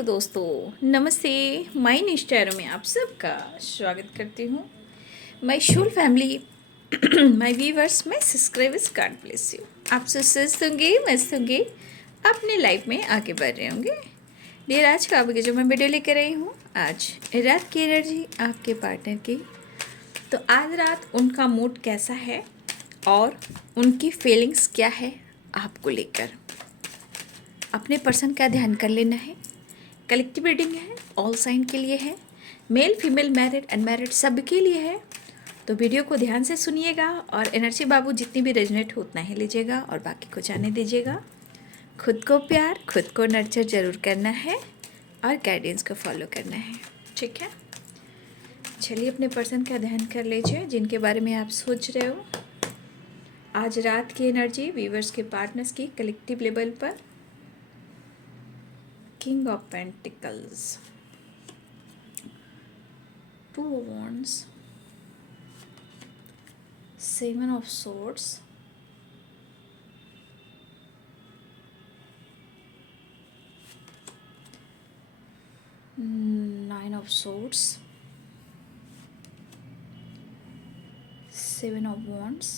Hello दोस्तों, नमस्ते। My निष्ठा में आप सबका स्वागत करती हूँ। My whole family, my viewers, my subscribers, God bless you. आप सब स्वस्थ होंगे, मस्त होंगे, अपने लाइफ में आगे बढ़ रहे होंगे। डियर, आज का आपके जो मैं वीडियो लेकर आई हूँ, आज रात की एनर्जी आपके पार्टनर की। तो आज रात उनका मूड कैसा है और उनकी फीलिंग्स क्या है आपको लेकर, अपने पर्सन का ध्यान कर लेना है। कलेक्टिव रीडिंग है, ऑल साइन के लिए है, मेल फीमेल मैरिड अनमैरिड सबके लिए है। तो वीडियो को ध्यान से सुनिएगा और एनर्जी बाबू जितनी भी रेजोनेट हो उतना ही लीजिएगा और बाकी को जाने दीजिएगा। खुद को प्यार, खुद को नर्चर जरूर करना है और गाइडेंस को फॉलो करना है, ठीक है। चलिए अपने पर्सन का ध्यान कर लीजिए जिनके बारे में आप सोच रहे हो। आज रात की एनर्जी व्यूवर्स के पार्टनर्स की कलेक्टिव लेवल पर। King of Pentacles, Two of Wands, Seven of Swords, Nine of Swords, Seven of Wands,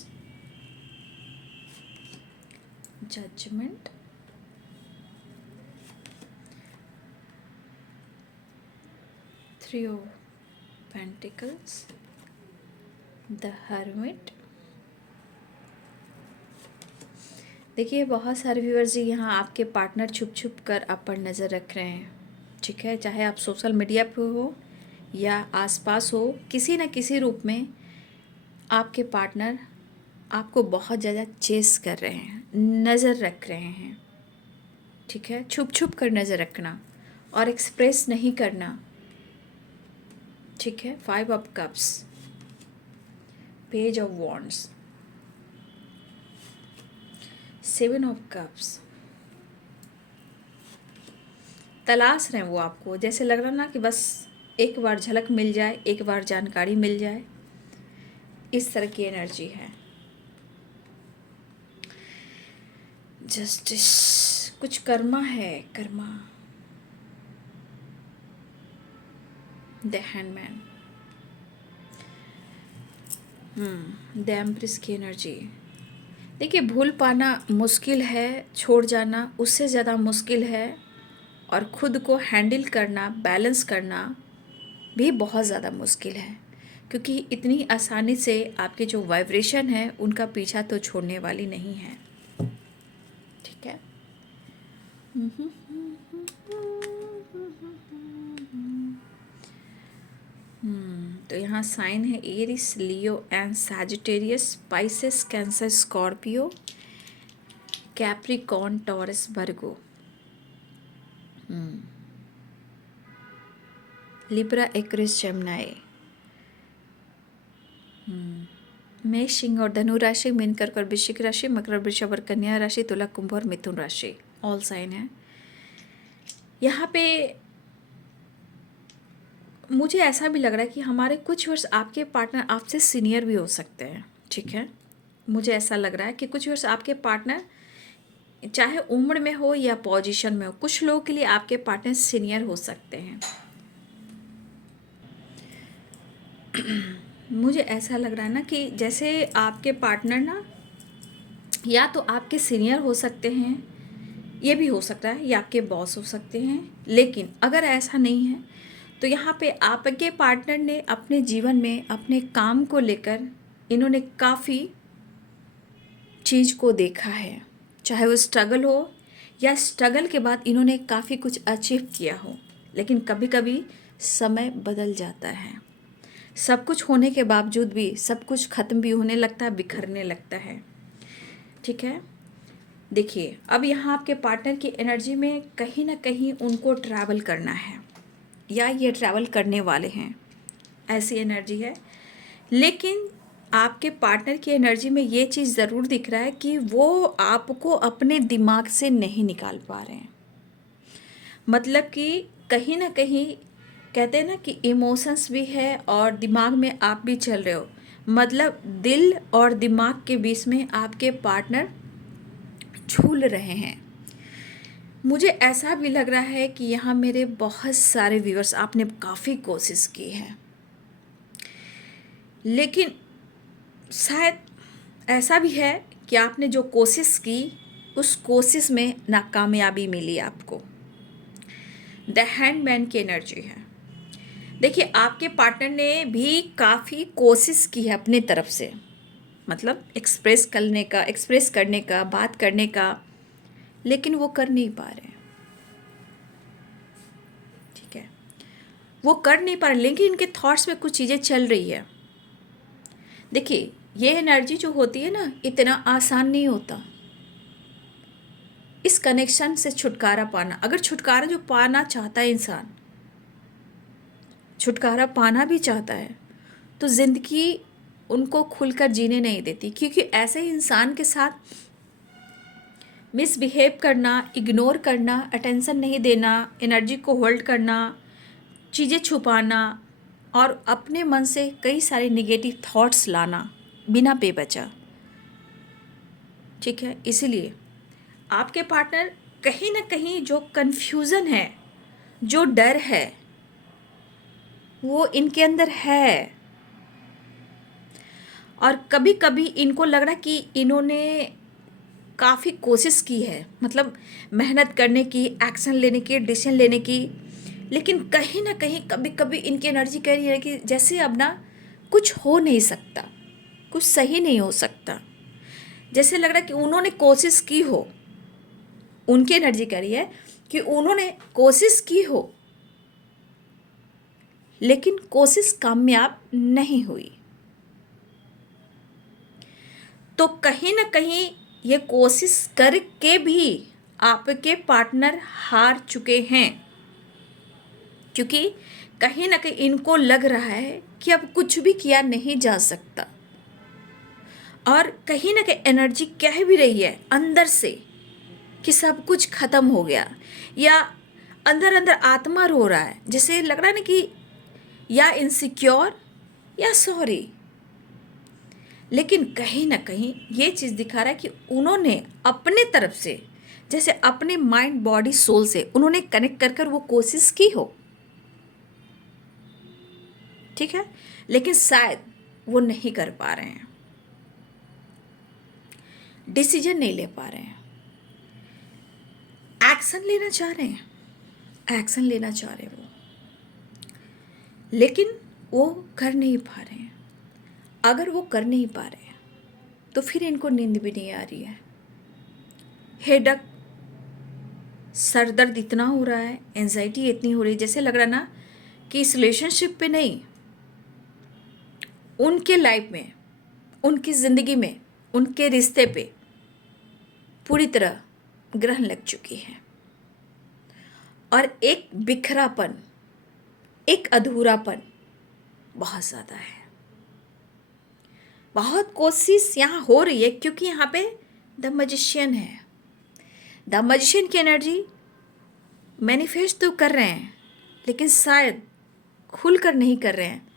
Judgment, Three of Pentacles, The Hermit। देखिए बहुत सारे व्यूअर्स जी यहाँ आपके पार्टनर छुप छुप कर आप पर नज़र रख रहे हैं, ठीक है। चाहे आप सोशल मीडिया पे हो या आसपास हो, किसी न किसी रूप में आपके पार्टनर आपको बहुत ज़्यादा चेस कर रहे हैं, नज़र रख रहे हैं, ठीक है। छुप छुप कर नज़र रखना और एक्सप्रेस नहीं करना, ठीक है। Five of cups, page of wands, seven of cups. तलाश रहे हैं वो आपको, जैसे लग रहा ना कि बस एक बार झलक मिल जाए, एक बार जानकारी मिल जाए, इस तरह की एनर्जी है। जस्टिस, कुछ कर्मा है, Karma. The handman, the empress की एनर्जी। देखिए भूल पाना मुश्किल है, छोड़ जाना उससे ज़्यादा मुश्किल है, और ख़ुद को हैंडल करना, बैलेंस करना भी बहुत ज़्यादा मुश्किल है, क्योंकि इतनी आसानी से आपके जो वाइब्रेशन है उनका पीछा तो छोड़ने वाली नहीं है, ठीक है। तो यहाँ साइन है Aries, Leo and Sagittarius, Pisces, Cancer, Scorpio, Capricorn, Taurus, Virgo, Libra, Aquarius, Gemini, मेष, सिंह और धनु राशि, मीन, कर्क और वृश्चिक राशि, मकर, वृषभ और कन्या राशि, तुला, कुंभ और मिथुन राशि, ऑल साइन है। यहाँ पे मुझे ऐसा भी लग रहा है कि हमारे कुछ वर्ष आपके पार्टनर आपसे सीनियर भी हो सकते हैं, ठीक है। मुझे ऐसा लग रहा है कि कुछ वर्ष आपके पार्टनर चाहे उम्र में हो या पोजीशन में हो, कुछ लोगों के लिए आपके पार्टनर सीनियर हो सकते हैं। मुझे ऐसा लग रहा है ना कि जैसे आपके पार्टनर ना या तो आपके सीनियर हो सकते हैं, ये भी हो सकता है, या आपके बॉस हो सकते हैं। लेकिन अगर ऐसा नहीं है तो यहाँ पे आपके पार्टनर ने अपने जीवन में अपने काम को लेकर इन्होंने काफ़ी चीज़ को देखा है, चाहे वो स्ट्रगल हो या स्ट्रगल के बाद इन्होंने काफ़ी कुछ अचीव किया हो। लेकिन कभी कभी समय बदल जाता है, सब कुछ होने के बावजूद भी सब कुछ ख़त्म भी होने लगता है, बिखरने लगता है, ठीक है। देखिए अब यहाँ आपके पार्टनर की एनर्जी में कहीं ना कहीं उनको ट्रैवल करना है या ये ट्रैवल करने वाले हैं, ऐसी एनर्जी है। लेकिन आपके पार्टनर की एनर्जी में ये चीज़ ज़रूर दिख रहा है कि वो आपको अपने दिमाग से नहीं निकाल पा रहे हैं। मतलब कि कहीं ना कहीं कहते हैं ना कि इमोशंस भी है और दिमाग में आप भी चल रहे हो, मतलब दिल और दिमाग के बीच में आपके पार्टनर झूल रहे हैं। मुझे ऐसा भी लग रहा है कि यहाँ मेरे बहुत सारे व्यूअर्स, आपने काफ़ी कोशिश की है, लेकिन शायद ऐसा भी है कि आपने जो कोशिश की उस कोशिश में नाकामयाबी मिली आपको। द हैंडमैन की एनर्जी है। देखिए, आपके पार्टनर ने भी काफ़ी कोशिश की है अपने तरफ से, मतलब एक्सप्रेस करने का, बात करने का, लेकिन वो कर नहीं पा रहे हैं। ठीक है, वो कर नहीं पा रहे, लेकिन इनके थॉट्स में कुछ चीज़ें चल रही है। देखिए, ये एनर्जी जो होती है ना, इतना आसान नहीं होता इस कनेक्शन से छुटकारा पाना। अगर छुटकारा जो पाना चाहता है इंसान, छुटकारा पाना भी चाहता है, तो ज़िंदगी उनको खुलकर जीने नहीं देती, क्योंकि ऐसे ही इंसान के साथ मिसबिहेव करना, इग्नोर करना, अटेंशन नहीं देना, एनर्जी को होल्ड करना, चीज़ें छुपाना और अपने मन से कई सारे नेगेटिव थॉट्स लाना बिना बेवजह। ठीक है, इसीलिए आपके पार्टनर कहीं ना कहीं जो कन्फ्यूज़न है, जो डर है, वो इनके अंदर है। और कभी कभी इनको लग रहा कि इन्होंने काफ़ी कोशिश की है, मतलब मेहनत करने की, एक्शन लेने की, डिसीजन लेने की, लेकिन कहीं ना कहीं कभी कभी इनकी एनर्जी कह रही है कि जैसे अब ना कुछ हो नहीं सकता, कुछ सही नहीं हो सकता। जैसे लग रहा है कि उन्होंने कोशिश की हो, उनकी एनर्जी कह रही है कि उन्होंने कोशिश की हो, लेकिन कोशिश कामयाब नहीं हुई। तो कहीं ना कहीं ये कोशिश करके भी आपके पार्टनर हार चुके हैं, क्योंकि कहीं ना कहीं इनको लग रहा है कि अब कुछ भी किया नहीं जा सकता। और कहीं ना कहीं एनर्जी कह भी रही है अंदर से कि सब कुछ खत्म हो गया, या अंदर अंदर आत्मा रो रहा है, जैसे लग रहा है ना कि या इनसिक्योर या सॉरी। लेकिन कहीं ना कहीं ये चीज़ दिखा रहा है कि उन्होंने अपने तरफ से, जैसे अपने माइंड बॉडी सोल से उन्होंने कनेक्ट कर कर वो कोशिश की हो। ठीक है, लेकिन शायद वो नहीं कर पा रहे हैं, डिसीजन नहीं ले पा रहे हैं, एक्शन लेना चाह रहे हैं, एक्शन लेना चाह रहे हैं वो, लेकिन वो कर नहीं पा रहे हैं। अगर वो कर नहीं पा रहे हैं तो फिर इनको नींद भी नहीं आ रही है, हेडक, सर दर्द इतना हो रहा है, एंजाइटी इतनी हो रही है, जैसे लग रहा ना कि इस रिलेशनशिप पे नहीं, उनके लाइफ में, उनकी ज़िंदगी में, उनके रिश्ते पे पूरी तरह ग्रहण लग चुकी है। और एक बिखरापन, एक अधूरापन बहुत ज़्यादा है। बहुत कोशिश यहाँ हो रही है, क्योंकि यहाँ पे द मैजिशियन है। द मैजिशियन की एनर्जी मैनिफेस्ट तो कर रहे हैं, लेकिन शायद खुलकर नहीं कर रहे हैं।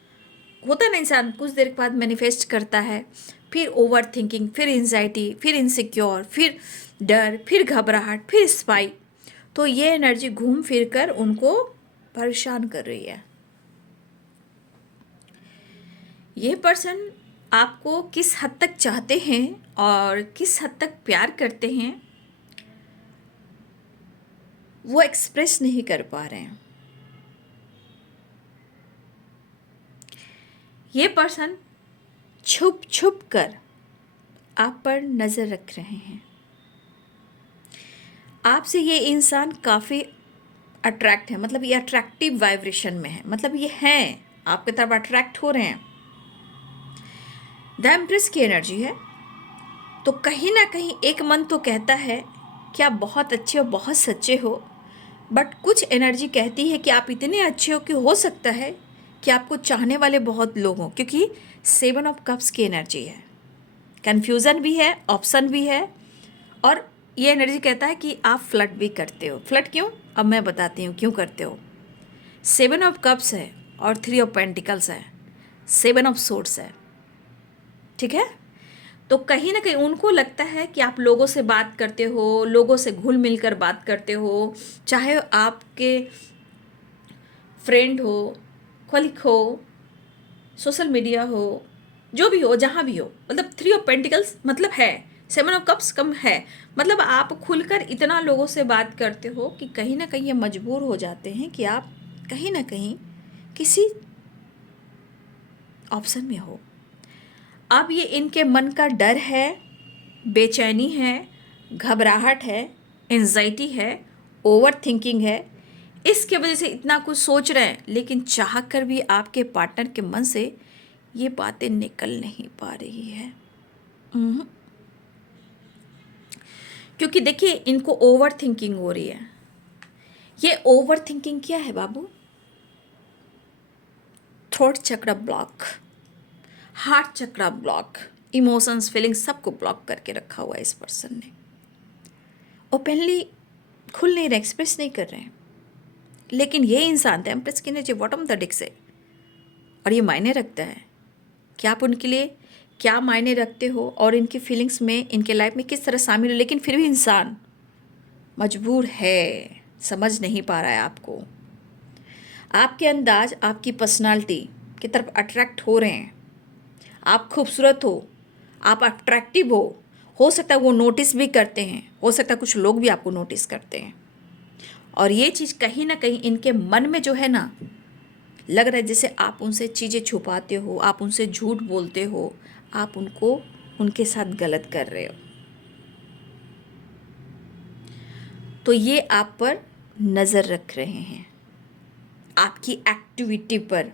होता ना, इंसान कुछ देर के बाद मैनिफेस्ट करता है, फिर ओवर थिंकिंग, फिर एंजाइटी, फिर इनसिक्योर, फिर डर, फिर घबराहट, फिर स्पाई। तो ये एनर्जी घूम फिर कर उनको परेशान कर रही है। ये पर्सन आपको किस हद तक चाहते हैं और किस हद तक प्यार करते हैं, वो एक्सप्रेस नहीं कर पा रहे हैं। ये पर्सन छुप छुप कर आप पर नज़र रख रहे हैं। आपसे ये इंसान काफ़ी अट्रैक्ट है, मतलब ये अट्रैक्टिव वाइब्रेशन में है, मतलब ये हैं आपकी तरफ अट्रैक्ट हो रहे हैं। द एम्प्रेस की एनर्जी है। तो कहीं ना कहीं एक मन तो कहता है कि आप बहुत अच्छे हो, बहुत सच्चे हो, बट कुछ एनर्जी कहती है कि आप इतने अच्छे हो कि हो सकता है कि आपको चाहने वाले बहुत लोग हों, क्योंकि 7 ऑफ कप्स की एनर्जी है। कन्फ्यूज़न भी है, ऑप्शन भी है, और ये एनर्जी कहता है कि आप फ्लर्ट भी करते हो। फ्लर्ट क्यों, अब मैं बताती हूँ क्यों करते हो। 7 ऑफ कप्स है और 3 ऑफ पेंटिकल्स है, 7 ऑफ सोर्ड्स है। ठीक है, तो कहीं ना कहीं उनको लगता है कि आप लोगों से बात करते हो, लोगों से घुल मिल कर बात करते हो, चाहे आपके फ्रेंड हो, कलीग हो, सोशल मीडिया हो, जो भी हो, जहाँ भी हो, मतलब थ्री ऑफ पेंटिकल्स मतलब है, सेवन ऑफ कप्स कम है, मतलब आप खुलकर इतना लोगों से बात करते हो कि कहीं ना कहीं ये मजबूर हो जाते हैं कि आप कहीं ना कहीं किसी ऑप्शन में हो। अब ये इनके मन का डर है, बेचैनी है, घबराहट है, एंजाइटी है, ओवर थिंकिंग है, इसके वजह से इतना कुछ सोच रहे हैं, लेकिन चाह कर भी आपके पार्टनर के मन से ये बातें निकल नहीं पा रही है। क्योंकि देखिए इनको ओवर थिंकिंग हो रही है। ये ओवर थिंकिंग क्या है बाबू? थ्रोट चक्र ब्लॉक, हार्ट चक्र ब्लॉक, इमोशंस फीलिंग्स सबको ब्लॉक करके रखा हुआ है इस पर्सन ने। ओपनली खुल नहीं रहे, एक्सप्रेस नहीं कर रहे हैं। लेकिन ये इंसान थे एम्प्रेस की नीचे बॉटम द डिक से, और ये मायने रखता है कि आप उनके लिए क्या मायने रखते हो और इनकी फीलिंग्स में, इनके लाइफ में किस तरह शामिल हो। लेकिन फिर भी इंसान मजबूर है, समझ नहीं पा रहा है आपको। आपके अंदाज, आपकी पर्सनालिटी की तरफ अट्रैक्ट हो रहे हैं। आप खूबसूरत हो, आप अट्रैक्टिव हो सकता है वो नोटिस भी करते हैं, हो सकता है कुछ लोग भी आपको नोटिस करते हैं। और ये चीज़ कहीं ना कहीं इनके मन में जो है ना, लग रहा है जैसे आप उनसे चीज़ें छुपाते हो, आप उनसे झूठ बोलते हो, आप उनको उनके साथ गलत कर रहे हो। तो ये आप पर नज़र रख रहे हैं, आपकी एक्टिविटी पर।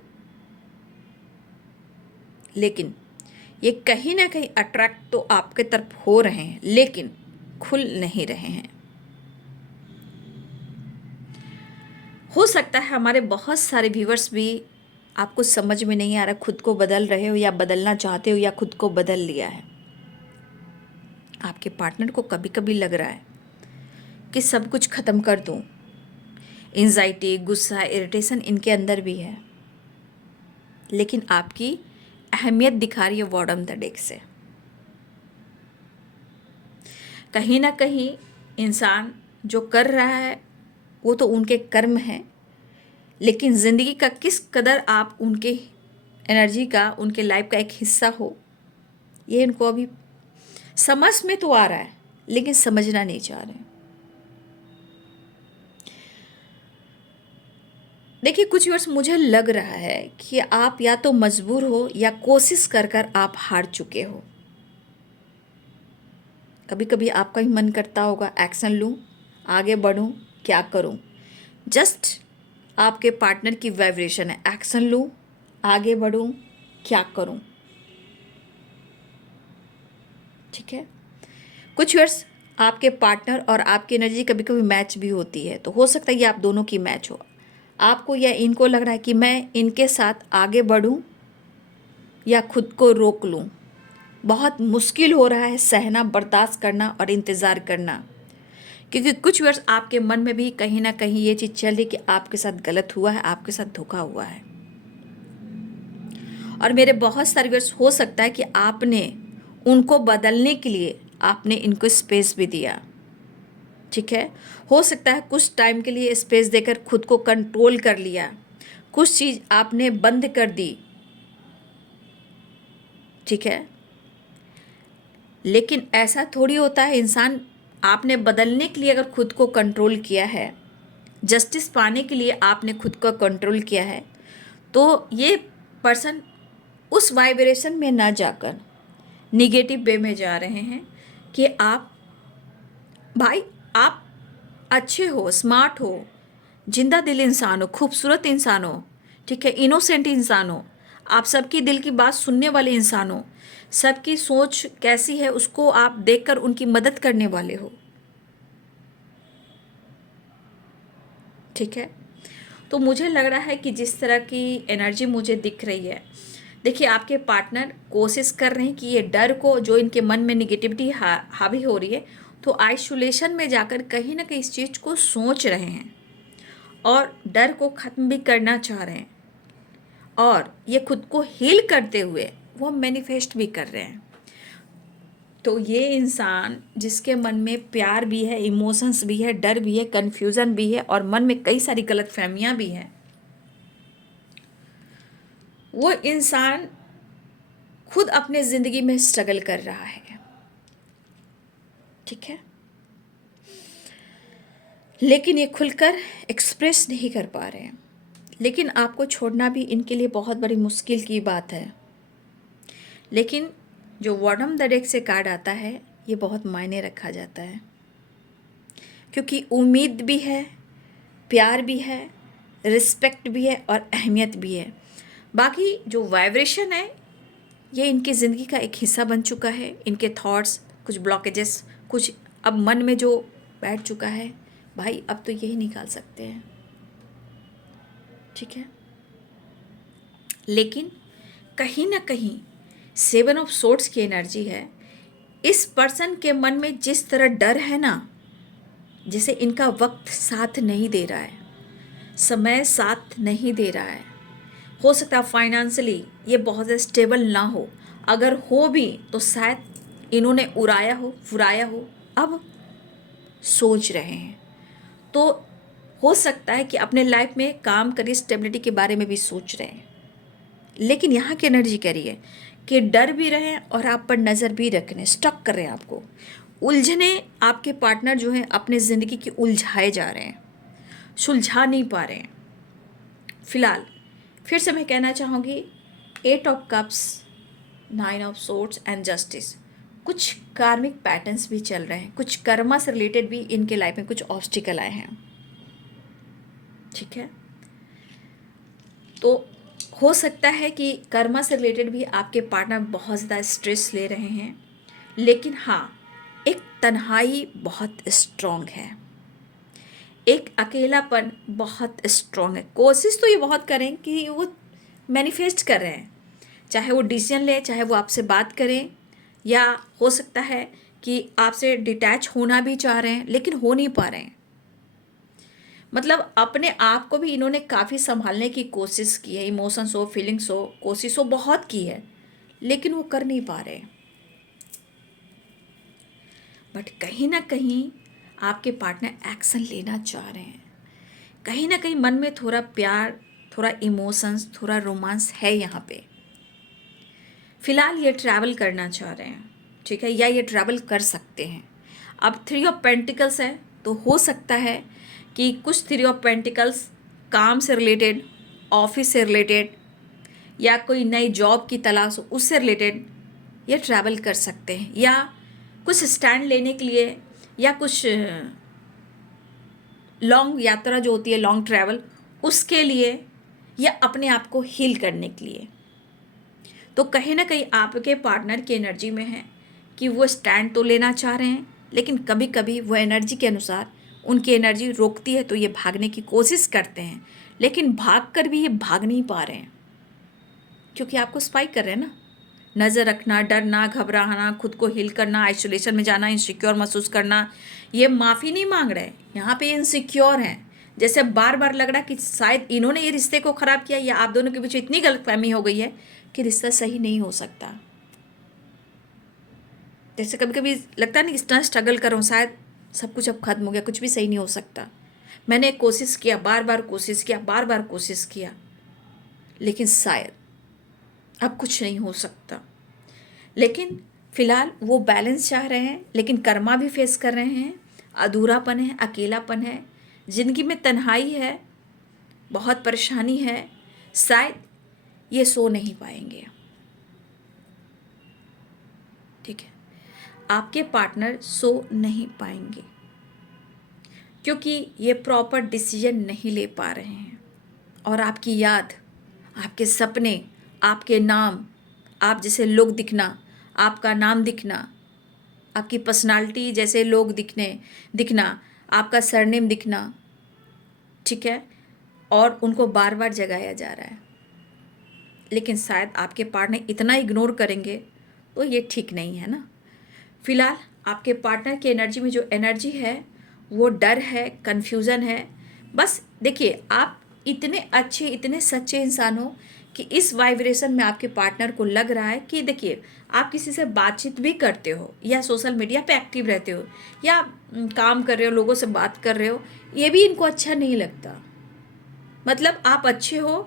लेकिन ये कहीं ना कहीं अट्रैक्ट तो आपके तरफ हो रहे हैं, लेकिन खुल नहीं रहे हैं। हो सकता है हमारे बहुत सारे व्यूवर्स भी, आपको समझ में नहीं आ रहा खुद को बदल रहे हो या बदलना चाहते हो या खुद को बदल लिया है। आपके पार्टनर को कभी कभी लग रहा है कि सब कुछ ख़त्म कर दूं। एंजाइटी, गुस्सा, इरिटेशन इनके अंदर भी है, लेकिन आपकी अहमियत दिखा रही है बॉटम द डेक से। कहीं ना कहीं इंसान जो कर रहा है वो तो उनके कर्म हैं, लेकिन ज़िंदगी का किस कदर आप उनके एनर्जी का, उनके लाइफ का एक हिस्सा हो, ये इनको अभी समझ में तो आ रहा है, लेकिन समझना नहीं चाह रहे। देखिए कुछ वर्ष मुझे लग रहा है कि आप या तो मजबूर हो या कोशिश कर कर आप हार चुके हो। कभी कभी आपका भी मन करता होगा एक्शन लूँ, आगे बढ़ूँ, क्या करूँ। जस्ट आपके पार्टनर की वाइब्रेशन है, एक्शन लूँ, आगे बढ़ूँ, क्या करूँ। ठीक है, कुछ वर्ष आपके पार्टनर और आपकी एनर्जी कभी कभी मैच भी होती है, तो हो सकता है ये आप दोनों की मैच हो। आपको या इनको लग रहा है कि मैं इनके साथ आगे बढ़ूं या खुद को रोक लूं। बहुत मुश्किल हो रहा है सहना, बर्दाश्त करना और इंतज़ार करना, क्योंकि कुछ वर्ष आपके मन में भी कहीं ना कहीं ये चीज़ चल रही कि आपके साथ गलत हुआ है, आपके साथ धोखा हुआ है। और मेरे बहुत सारे वर्ष हो सकता है कि आपने उनको बदलने के लिए आपने इनको स्पेस भी दिया। ठीक है, हो सकता है कुछ टाइम के लिए स्पेस देकर खुद को कंट्रोल कर लिया, कुछ चीज़ आपने बंद कर दी। ठीक है, लेकिन ऐसा थोड़ी होता है इंसान, आपने बदलने के लिए अगर खुद को कंट्रोल किया है, जस्टिस पाने के लिए आपने खुद को कंट्रोल किया है, तो ये पर्सन उस वाइब्रेशन में ना जाकर निगेटिव वे में जा रहे हैं कि आप भाई, आप अच्छे हो, स्मार्ट हो, जिंदा दिल इंसान हो, खूबसूरत इंसान हो, ठीक है, इनोसेंट इंसान हो, आप सबकी दिल की बात सुनने वाले इंसान हो, सबकी सोच कैसी है उसको आप देखकर उनकी मदद करने वाले हो। ठीक है, तो मुझे लग रहा है कि जिस तरह की एनर्जी मुझे दिख रही है, देखिए आपके पार्टनर कोशिश कर रहे हैं कि ये डर को, जो इनके मन में निगेटिविटी हावी हो रही है, तो आइसोलेशन में जाकर कहीं ना कहीं इस चीज़ को सोच रहे हैं और डर को ख़त्म भी करना चाह रहे हैं, और ये खुद को हील करते हुए वो मैनिफेस्ट भी कर रहे हैं। तो ये इंसान जिसके मन में प्यार भी है, इमोशंस भी है, डर भी है, कन्फ्यूज़न भी है और मन में कई सारी गलतफहमियां भी हैं, वो इंसान खुद अपने ज़िंदगी में स्ट्रगल कर रहा है, ठीक है, लेकिन ये खुलकर एक्सप्रेस नहीं कर पा रहे हैं। लेकिन आपको छोड़ना भी इनके लिए बहुत बड़ी मुश्किल की बात है। लेकिन जो बॉटम द डेक से कार्ड आता है, ये बहुत मायने रखा जाता है, क्योंकि उम्मीद भी है, प्यार भी है, रिस्पेक्ट भी है और अहमियत भी है। बाकी जो वाइब्रेशन है, ये इनकी ज़िंदगी का एक हिस्सा बन चुका है। इनके थॉट्स, कुछ ब्लॉकेजेस, कुछ अब मन में जो बैठ चुका है, भाई अब तो यही निकाल सकते हैं, ठीक है। लेकिन कहीं ना कहीं 7 ऑफ सोर्ड्स की एनर्जी है। इस पर्सन के मन में जिस तरह डर है ना, जैसे इनका वक्त साथ नहीं दे रहा है, समय साथ नहीं दे रहा है। हो सकता है फाइनेंशियली ये बहुत ज़्यादा स्टेबल ना हो, अगर हो भी तो शायद इन्होंने उड़ाया हो, फुराया हो, अब सोच रहे हैं। तो हो सकता है कि अपने लाइफ में काम करिए, स्टेबिलिटी के बारे में भी सोच रहे हैं। लेकिन यहाँ की एनर्जी कह रही है कि डर भी रहे हैं और आप पर नज़र भी रख रहे हैं, स्टक कर रहे हैं आपको। उलझने आपके पार्टनर जो है अपने ज़िंदगी की उलझाए जा रहे हैं, सुलझा नहीं पा रहे हैं। फिलहाल फिर से मैं कहना चाहूँगी, 8 of cups, 9 of swords and justice. कुछ कार्मिक पैटर्न्स भी चल रहे हैं, कुछ कर्मा से रिलेटेड भी इनके लाइफ में कुछ ऑब्स्टिकल आए हैं, ठीक है। तो हो सकता है कि कर्मा से रिलेटेड भी आपके पार्टनर बहुत ज़्यादा स्ट्रेस ले रहे हैं, लेकिन हाँ, एक तन्हाई बहुत स्ट्रॉन्ग है, एक अकेलापन बहुत स्ट्रॉन्ग है। कोशिश तो ये बहुत करें कि वो मैनिफेस्ट कर रहे हैं, चाहे वो डिसीजन ले, चाहे वो आपसे बात करें, या हो सकता है कि आपसे डिटैच होना भी चाह रहे हैं लेकिन हो नहीं पा रहे हैं। मतलब अपने आप को भी इन्होंने काफ़ी संभालने की कोशिश की है, इमोशंस हो, फीलिंग्स हो, कोशिश हो बहुत की है, लेकिन वो कर नहीं पा रहे। बट कहीं ना कहीं आपके पार्टनर एक्शन लेना चाह रहे हैं। कहीं ना कहीं मन में थोड़ा प्यार, थोड़ा इमोशंस, थोड़ा रोमांस है यहाँ पे। फिलहाल ये ट्रैवल करना चाह रहे हैं, ठीक है, या ये ट्रैवल कर सकते हैं। अब 3 ऑफ पेंटिकल्स है, तो हो सकता है कि कुछ 3 ऑफ पेंटिकल्स काम से रिलेटेड, ऑफिस से रिलेटेड, या कोई नई जॉब की तलाश हो उससे रिलेटेड ये ट्रैवल कर सकते हैं, या कुछ स्टैंड लेने के लिए, या कुछ लॉन्ग यात्रा जो होती है, लॉन्ग ट्रैवल, उसके लिए, या अपने आप को हील करने के लिए। तो कहीं ना कहीं आपके पार्टनर की एनर्जी में है कि वो स्टैंड तो लेना चाह रहे हैं, लेकिन कभी कभी वो एनर्जी के अनुसार उनकी एनर्जी रोकती है, तो ये भागने की कोशिश करते हैं, लेकिन भाग कर भी ये भाग नहीं पा रहे हैं, क्योंकि आपको स्पाइक कर रहे हैं ना। नज़र रखना, डरना, घबराना, खुद को हील करना, आइसोलेशन में जाना, इनसिक्योर महसूस करना, ये माफ़ी नहीं मांग रहे, यहाँ पे इनसिक्योर हैं। जैसे बार बार लग रहा कि शायद इन्होंने ये रिश्ते को ख़राब किया, या आप दोनों के बीच इतनी गलतफहमी हो गई है कि रिश्ता सही नहीं हो सकता। जैसे कभी कभी लगता है ना, इतना स्ट्रगल कर रहा हूँ, शायद सब कुछ अब खत्म हो गया, कुछ भी सही नहीं हो सकता। मैंने कोशिश किया, बार बार कोशिश किया, बार बार कोशिश किया, लेकिन शायद अब कुछ नहीं हो सकता। लेकिन फिलहाल वो बैलेंस चाह रहे हैं, लेकिन कर्मा भी फेस कर रहे हैं, अधूरापन है, अकेलापन है, ज़िंदगी में तन्हाई है, बहुत परेशानी है, शायद ये सो नहीं पाएंगे, ठीक है। आपके पार्टनर सो नहीं पाएंगे क्योंकि ये प्रॉपर डिसीजन नहीं ले पा रहे हैं, और आपकी याद, आपके सपने, आपके नाम, आप जैसे लोग दिखना, आपका नाम दिखना, आपकी पर्सनालिटी जैसे लोग दिखना, आपका सरनेम दिखना, ठीक है, और उनको बार बार जगाया जा रहा है। लेकिन शायद आपके पार्टनर इतना इग्नोर करेंगे तो ये ठीक नहीं है ना। फिलहाल आपके पार्टनर की एनर्जी में जो एनर्जी है वो डर है, कन्फ्यूज़न है। बस देखिए, आप इतने अच्छे, इतने सच्चे इंसान हो कि इस वाइब्रेशन में आपके पार्टनर को लग रहा है कि देखिए, आप किसी से बातचीत भी करते हो या सोशल मीडिया पे एक्टिव रहते हो या काम कर रहे हो, लोगों से बात कर रहे हो, ये भी इनको अच्छा नहीं लगता। मतलब आप अच्छे हो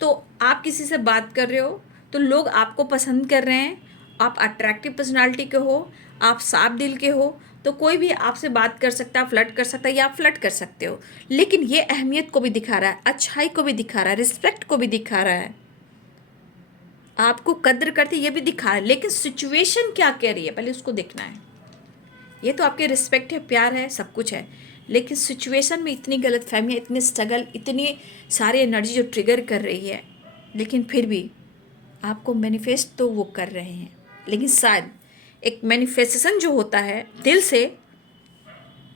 तो आप किसी से बात कर रहे हो तो लोग आपको पसंद कर रहे हैं, आप अट्रैक्टिव पर्सनालिटी के हो, आप साफ दिल के हो, तो कोई भी आपसे बात कर सकता है, फ्लर्ट कर सकता है या आप फ्लर्ट कर सकते हो। लेकिन ये अहमियत को भी दिखा रहा है, अच्छाई को भी दिखा रहा है, रिस्पेक्ट को भी दिखा रहा है, आपको कद्र करते ये भी दिखा रहा है। लेकिन सिचुएशन क्या कह रही है पहले उसको देखना है। ये तो आपके रिस्पेक्ट है, प्यार है, सब कुछ है, लेकिन सिचुएशन में इतनी गलत फहमियाँ, इतने स्ट्रगल, इतनी सारी एनर्जी जो ट्रिगर कर रही है, लेकिन फिर भी आपको मैनिफेस्ट तो वो कर रहे हैं, लेकिन शायद एक मैनिफेस्टेशन जो होता है दिल से,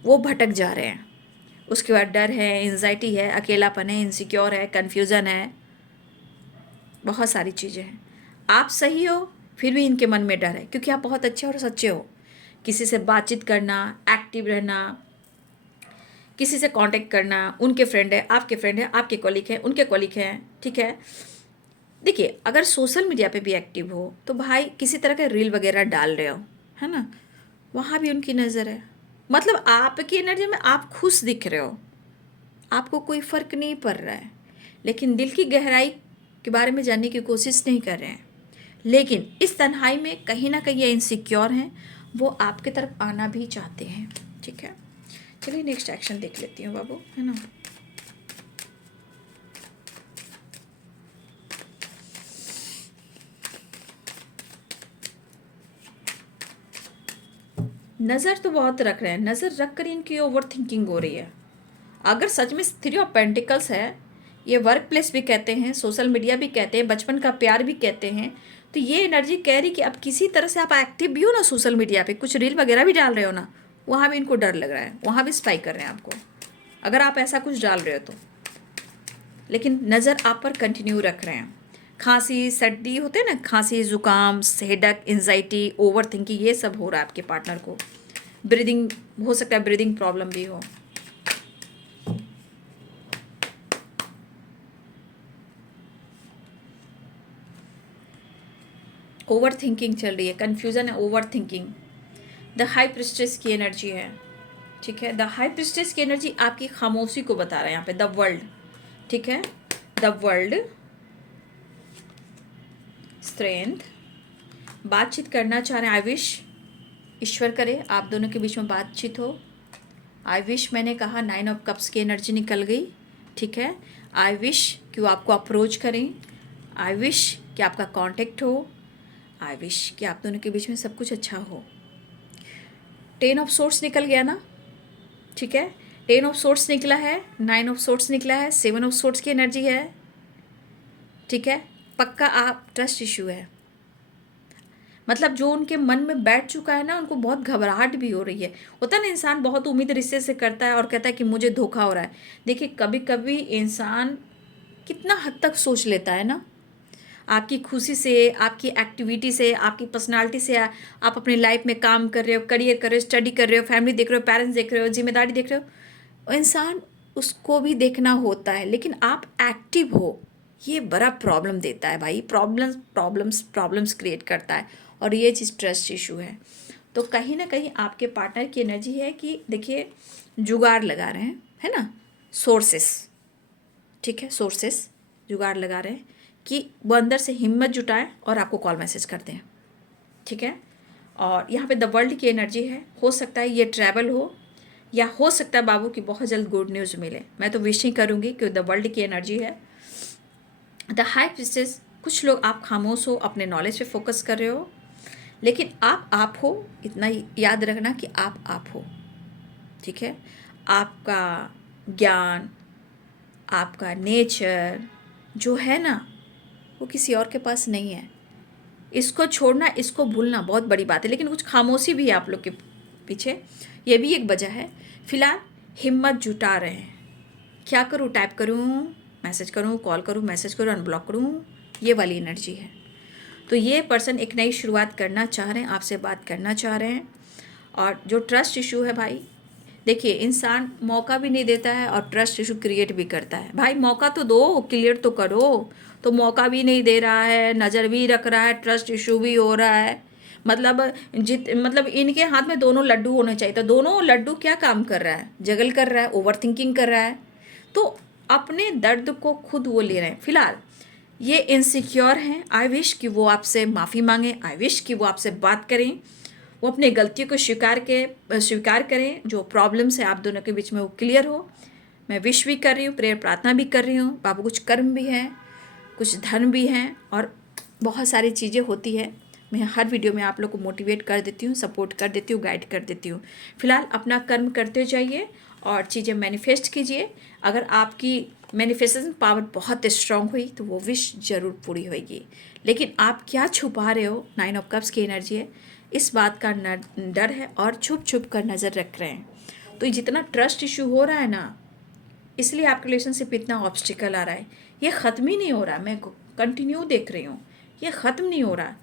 वो भटक जा रहे हैं। उसके बाद डर है, एंजाइटी है, अकेलापन है, इनसिक्योर है, कन्फ्यूज़न है, बहुत सारी चीज़ें हैं। आप सही हो फिर भी इनके मन में डर है, क्योंकि आप बहुत अच्छे और सच्चे हो। किसी से बातचीत करना, एक्टिव रहना, किसी से कांटेक्ट करना, उनके फ्रेंड है, आपके फ्रेंड है, आपके कॉलीग हैं, उनके कॉलीग हैं, ठीक है। देखिए, अगर सोशल मीडिया पे भी एक्टिव हो तो भाई किसी तरह का रील वगैरह डाल रहे हो, है ना, वहाँ भी उनकी नज़र है। मतलब आपकी एनर्जी में आप खुश दिख रहे हो, आपको कोई फ़र्क नहीं पड़ रहा है, लेकिन दिल की गहराई के बारे में जानने की कोशिश नहीं कर रहे हैं। लेकिन इस तन्हाई में कहीं ना कहीं ये इनसिक्योर हैं, वो आपके तरफ आना भी चाहते हैं, ठीक है। चलिए नेक्स्ट एक्शन देख लेती हूँ बाबू, है ना। नज़र तो बहुत रख रहे हैं, नज़र रख कर इनकी ओवर थिंकिंग हो रही है। अगर सच में थ्री ऑफ पेंटिकल्स है, ये वर्क प्लेस भी कहते हैं, सोशल मीडिया भी कहते हैं, बचपन का प्यार भी कहते हैं, तो ये एनर्जी कह रही कि अब किसी तरह से आप एक्टिव भी हो ना सोशल मीडिया पे, कुछ रील वगैरह भी डाल रहे हो ना, वहाँ भी इनको डर लग रहा है, वहाँ भी स्पाई कर रहे हैं आपको, अगर आप ऐसा कुछ डाल रहे हो तो। लेकिन नज़र आप पर कंटिन्यू रख रहे हैं। खांसी, सर्दी होते हैं ना, खांसी, जुकाम, हेडेक, एंजाइटी, ओवर थिंकिंग, ये सब हो रहा है आपके पार्टनर को। ब्रीदिंग, हो सकता है ब्रीदिंग प्रॉब्लम भी हो। ओवर थिंकिंग चल रही है, कन्फ्यूज़न है, over thinking. The high priestess की एनर्जी है, ठीक है। द हाई प्रिस्टेस की एनर्जी आपकी खामोशी को बता रहा है यहाँ पे, द वर्ल्ड, ठीक है। द वर्ल्ड, स्ट्रेंथ, बातचीत करना चाह रहे हैं। आई विश, ईश्वर करे आप दोनों के बीच में बातचीत हो। आई विश, मैंने कहा 9 ऑफ कप्स की एनर्जी निकल गई, ठीक है। आई विश कि वो आपको अप्रोच करें, आई विश कि आपका कांटेक्ट हो, आई विश कि आप दोनों के बीच में सब कुछ अच्छा हो। 10 ऑफ सोर्ट्स निकल गया ना, ठीक है। 10 ऑफ सोर्ट्स निकला है, 9 ऑफ सोर्ट्स निकला है, 7 ऑफ सोर्ट्स की एनर्जी है, ठीक है। पक्का आप ट्रस्ट इशू है, मतलब जो उनके मन में बैठ चुका है ना, उनको बहुत घबराहट भी हो रही है। होता है ना, इंसान बहुत उम्मीद रिश्ते से करता है और कहता है कि मुझे धोखा हो रहा है। देखिए, कभी कभी इंसान कितना हद तक सोच लेता है ना, आपकी खुशी से, आपकी एक्टिविटी से, आपकी पर्सनालिटी से, आप अपनी लाइफ में काम कर रहे हो, करियर कर रहे हो, स्टडी कर रहे हो, फैमिली देख रहे हो, पेरेंट्स देख रहे हो, जिम्मेदारी देख रहे हो, इंसान उसको भी देखना होता है। लेकिन आप एक्टिव हो, ये बड़ा प्रॉब्लम देता है भाई, प्रॉब्लम्स क्रिएट करता है, और ये चीज़ ट्रस्ट इशू है। तो कहीं ना कहीं आपके पार्टनर की एनर्जी है कि देखिए, जुगाड़ लगा रहे हैं, है ना, सोर्सेस, ठीक है, सोर्सेस जुगाड़ लगा रहे हैं कि वो अंदर से हिम्मत जुटाएं और आपको कॉल मैसेज कर दें, ठीक है। और यहाँ पे द वर्ल्ड की एनर्जी है, हो सकता है ये ट्रैवल हो, या हो सकता है बाबू की बहुत जल्द गुड न्यूज़ मिले। मैं तो विश ही करूँगी कि द वर्ल्ड की एनर्जी है। द हाई प्रिस्टेस, कुछ लोग आप खामोश हो, अपने नॉलेज पे फोकस कर रहे हो, लेकिन आप हो, इतना याद रखना कि आप हो, ठीक है। आपका ज्ञान, आपका नेचर जो है ना, वो किसी और के पास नहीं है। इसको छोड़ना, इसको भूलना बहुत बड़ी बात है, लेकिन कुछ खामोशी भी है आप लोग के पीछे, ये भी एक वजह है। फिलहाल हिम्मत जुटा रहे हैं, क्या करूँ, टाइप करूँ, मैसेज करूँ, कॉल करूँ, मैसेज करूँ, अनब्लॉक करूँ, ये वाली एनर्जी है। तो ये पर्सन एक नई शुरुआत करना चाह रहे हैं, आपसे बात करना चाह रहे हैं। और जो ट्रस्ट इशू है भाई, देखिए इंसान मौका भी नहीं देता है और ट्रस्ट इशू क्रिएट भी करता है। भाई मौका तो दो, क्लियर तो करो। तो मौका भी नहीं दे रहा है, नज़र भी रख रहा है, ट्रस्ट इशू भी हो रहा है। मतलब इनके हाथ में दोनों लड्डू होने चाहिए। तो दोनों लड्डू क्या काम कर रहा है? जगल कर रहा है, ओवर थिंकिंग कर रहा है। तो अपने दर्द को खुद वो ले रहे हैं। फिलहाल ये इनसिक्योर हैं। आई विश कि वो आपसे माफ़ी मांगें, आई विश कि वो आपसे बात करें, वो अपने गलतियों को स्वीकार करें। जो प्रॉब्लम्स है आप दोनों के बीच में वो क्लियर हो। मैं विश भी कर रही हूँ, प्रेयर प्रार्थना भी कर रही हूँ। बाबू कुछ कर्म भी हैं, कुछ धन भी हैं और बहुत सारी चीज़ें होती है। मैं हर वीडियो में आप लोग को मोटिवेट कर देती हूँ, सपोर्ट कर देती हूँ, गाइड कर देती हूँ। फिलहाल अपना कर्म करते जाइए और चीज़ें मैनिफेस्ट कीजिए। अगर आपकी मैनिफेस्टेशन पावर बहुत स्ट्रांग हुई तो वो विश ज़रूर पूरी होगी। लेकिन आप क्या छुपा रहे हो? 9 ऑफ कप्स की एनर्जी है, इस बात का डर है और छुप छुप कर नज़र रख रहे हैं। तो जितना ट्रस्ट इशू हो रहा है ना, इसलिए आपके रिलेशनशिप इतना ऑब्स्टिकल आ रहा है। ये ख़त्म ही नहीं हो रहा, मैं कंटिन्यू देख रही हूँ, ये ख़त्म नहीं हो रहा।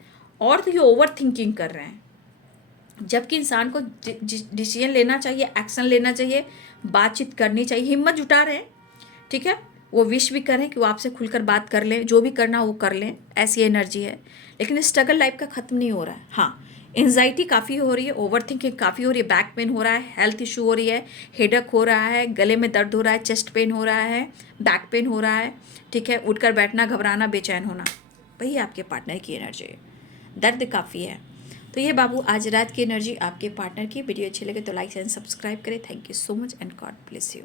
और तो ये ओवर थिंकिंग कर रहे हैं, जबकि इंसान को डिसीजन लेना चाहिए, एक्शन लेना चाहिए, बातचीत करनी चाहिए। हिम्मत जुटा रहे हैं, ठीक है। वो विश भी करें कि वो आपसे खुलकर बात कर लें, जो भी करना वो कर लें, ऐसी एनर्जी है। लेकिन स्ट्रगल लाइफ का ख़त्म नहीं हो रहा है। हाँ, एंजाइटी काफ़ी हो रही है, ओवर थिंकिंग काफ़ी हो रही है, बैक पेन हो रहा है, हेल्थ इशू हो रही है, हेडेक हो रहा है, गले में दर्द हो रहा है, चेस्ट पेन हो रहा है, बैक पेन हो रहा है, ठीक है। उठकर बैठना, घबराना, बेचैन होना, वही आपके पार्टनर की एनर्जी है। दर्द काफ़ी है। तो ये बाबू आज रात की एनर्जी आपके पार्टनर की। वीडियो अच्छी लगे तो लाइक एंड सब्सक्राइब करें। Thank you so much and God bless you.